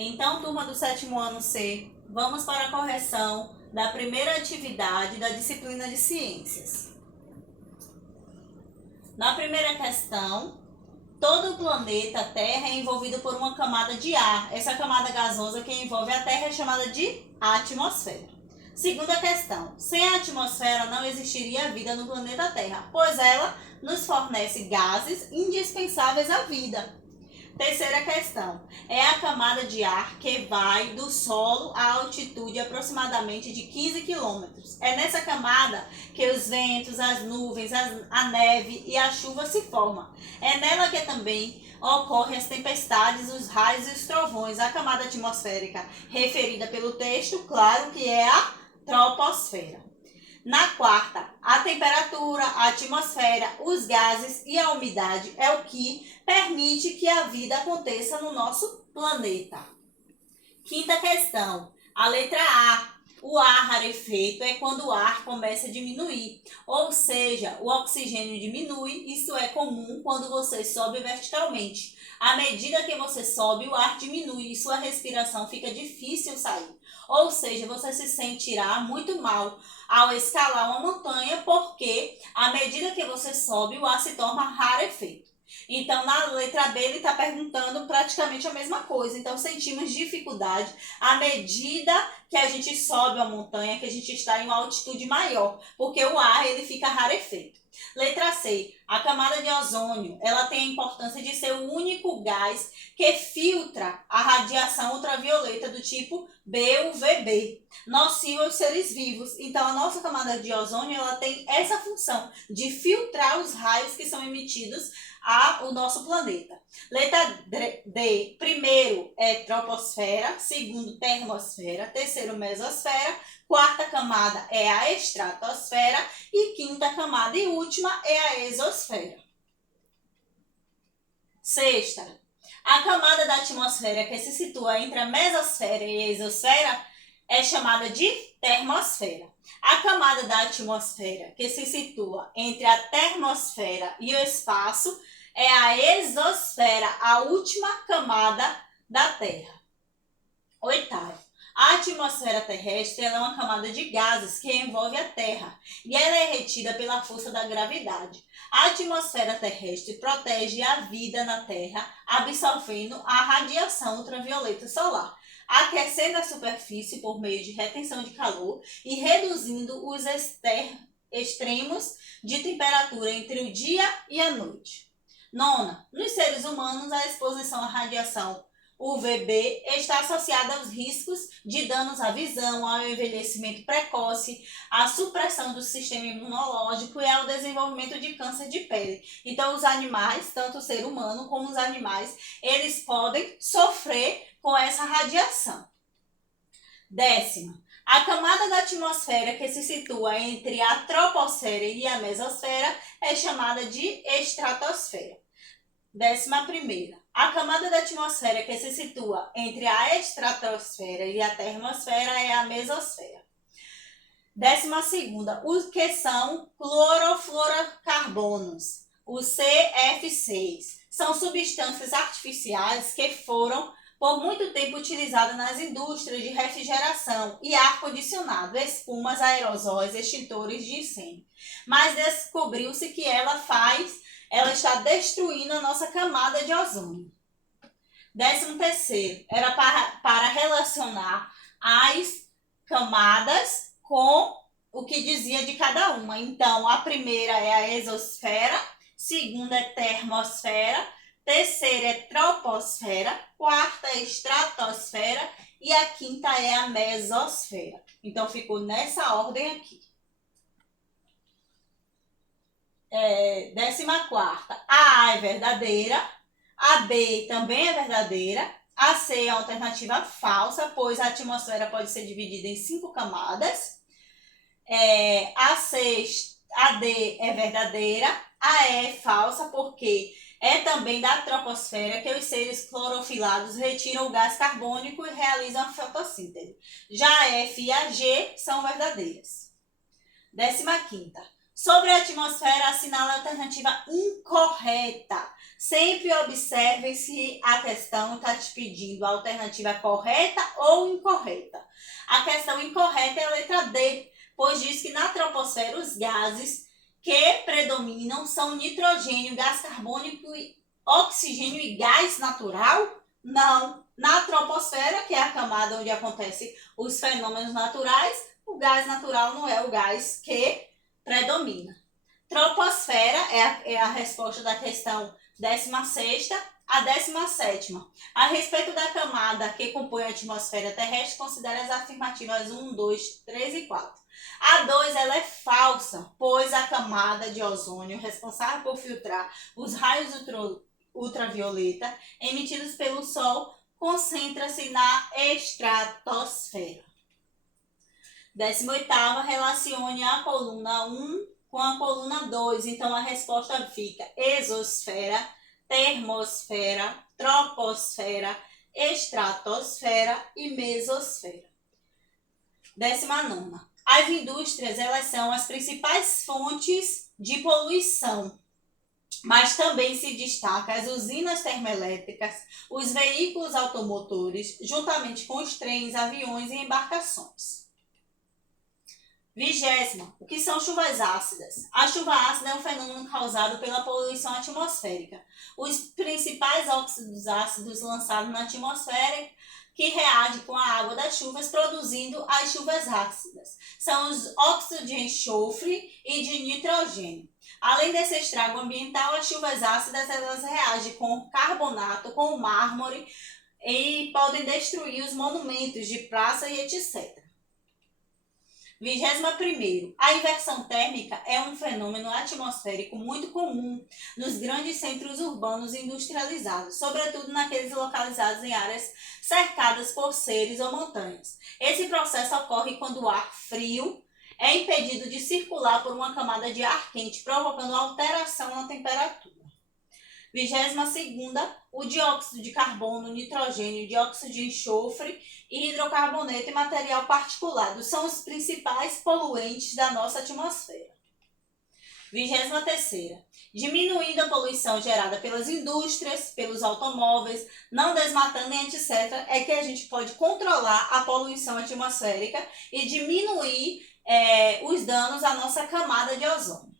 Então, turma do 7º ano C, vamos para a correção da primeira atividade da disciplina de Ciências. Na primeira questão, todo o planeta Terra é envolvido por uma camada de ar. Essa camada gasosa que envolve a Terra é chamada de atmosfera. Segunda questão, sem a atmosfera não existiria vida no planeta Terra, pois ela nos fornece gases indispensáveis à vida. Terceira questão, é a camada de ar que vai do solo à altitude aproximadamente de 15 quilômetros. É nessa camada que os ventos, as nuvens, a neve e a chuva se formam. É nela que também ocorrem as tempestades, os raios e os trovões. A camada atmosférica referida pelo texto, claro que é a troposfera. Na quarta, a temperatura, a atmosfera, os gases e a umidade é o que permite que a vida aconteça no nosso planeta. Quinta questão, a letra A. O ar rarefeito é quando o ar começa a diminuir, ou seja, o oxigênio diminui. Isso é comum quando você sobe verticalmente. À medida que você sobe, o ar diminui e sua respiração fica difícil sair. Ou seja, você se sentirá muito mal ao escalar uma montanha, porque à medida que você sobe, o ar se torna rarefeito. Então, na letra B, ele está perguntando praticamente a mesma coisa. Então, sentimos dificuldade à medida que a gente sobe a montanha, que a gente está em uma altitude maior, porque o ar ele fica rarefeito. Letra C, a camada de ozônio, ela tem a importância de ser o único gás que filtra a radiação ultravioleta do tipo BUVB, nociva aos seres vivos. Então, a nossa camada de ozônio, ela tem essa função de filtrar os raios que são emitidos ao nosso planeta. Letra D, primeiro é troposfera, segundo termosfera, terceiro mesosfera, quarta camada é a estratosfera e quinta camada e última é a exosfera. Sexta, a camada da atmosfera que se situa entre a mesosfera e a exosfera é chamada de termosfera. A camada da atmosfera que se situa entre a termosfera e o espaço é a exosfera, a última camada da Terra. Oitavo, a atmosfera terrestre é uma camada de gases que envolve a Terra e ela é retida pela força da gravidade. A atmosfera terrestre protege a vida na Terra, absorvendo a radiação ultravioleta solar, aquecendo a superfície por meio de retenção de calor e reduzindo os extremos de temperatura entre o dia e a noite. Nona, nos seres humanos, a exposição à radiação UVB está associada aos riscos de danos à visão, ao envelhecimento precoce, à supressão do sistema imunológico e ao desenvolvimento de câncer de pele. Então, os animais, tanto o ser humano como os animais, eles podem sofrer com essa radiação. Décima, a camada da atmosfera que se situa entre a troposfera e a mesosfera é chamada de estratosfera. 11ª, a camada da atmosfera que se situa entre a estratosfera e a termosfera é a mesosfera. 12ª, os que são clorofluorocarbonos, os CF6, são substâncias artificiais que foram por muito tempo utilizadas nas indústrias de refrigeração e ar-condicionado, espumas, aerosóis, extintores de incêndio. Mas descobriu-se que ela está destruindo a nossa camada de ozônio. 13º, era para relacionar as camadas com o que dizia de cada uma. Então, a primeira é a exosfera, segunda é termosfera, terceira é troposfera, quarta é estratosfera e a quinta é a mesosfera. Então, ficou nessa ordem aqui. 14ª, a A é verdadeira, a B também é verdadeira, a C é a alternativa falsa, pois a atmosfera pode ser dividida em 5 camadas, a D é verdadeira, a E é falsa, porque é também da troposfera que os seres clorofilados retiram o gás carbônico e realizam a fotossíntese. Já a F e a G são verdadeiras. 15ª, Sobre a atmosfera, assinale a alternativa incorreta. Sempre observe se a questão está te pedindo a alternativa correta ou incorreta. A questão incorreta é a letra D, pois diz que na troposfera os gases que predominam são nitrogênio, gás carbônico, oxigênio e gás natural? Não. Na troposfera, que é a camada onde acontecem os fenômenos naturais, o gás natural não é o gás que predomina. Troposfera é a resposta da questão 16ª a 17ª. A respeito da camada que compõe a atmosfera terrestre, considere as afirmativas 1, 2, 3 e 4. A 2 ela é falsa, pois a camada de ozônio responsável por filtrar os raios ultravioleta emitidos pelo Sol concentra-se na estratosfera. 18ª, relacione a coluna 1 com a coluna 2. Então, a resposta fica exosfera, termosfera, troposfera, estratosfera e mesosfera. 19ª. As indústrias, elas são as principais fontes de poluição, mas também se destaca as usinas termoelétricas, os veículos automotores, juntamente com os trens, aviões e embarcações. 20ª, o que são chuvas ácidas? A chuva ácida é um fenômeno causado pela poluição atmosférica. Os principais óxidos ácidos lançados na atmosfera que reagem com a água das chuvas, produzindo as chuvas ácidas. São os óxidos de enxofre e de nitrogênio. Além desse estrago ambiental, as chuvas ácidas elas reagem com carbonato, com mármore e podem destruir os monumentos de praça e etc. 21º. A inversão térmica é um fenômeno atmosférico muito comum nos grandes centros urbanos industrializados, sobretudo naqueles localizados em áreas cercadas por cerros ou montanhas. Esse processo ocorre quando o ar frio é impedido de circular por uma camada de ar quente, provocando alteração na temperatura. 22ª, o dióxido de carbono, nitrogênio, dióxido de enxofre e hidrocarboneto e material particulado são os principais poluentes da nossa atmosfera. 23ª, diminuindo a poluição gerada pelas indústrias, pelos automóveis, não desmatando e etc., é que a gente pode controlar a poluição atmosférica e diminuir os danos à nossa camada de ozônio.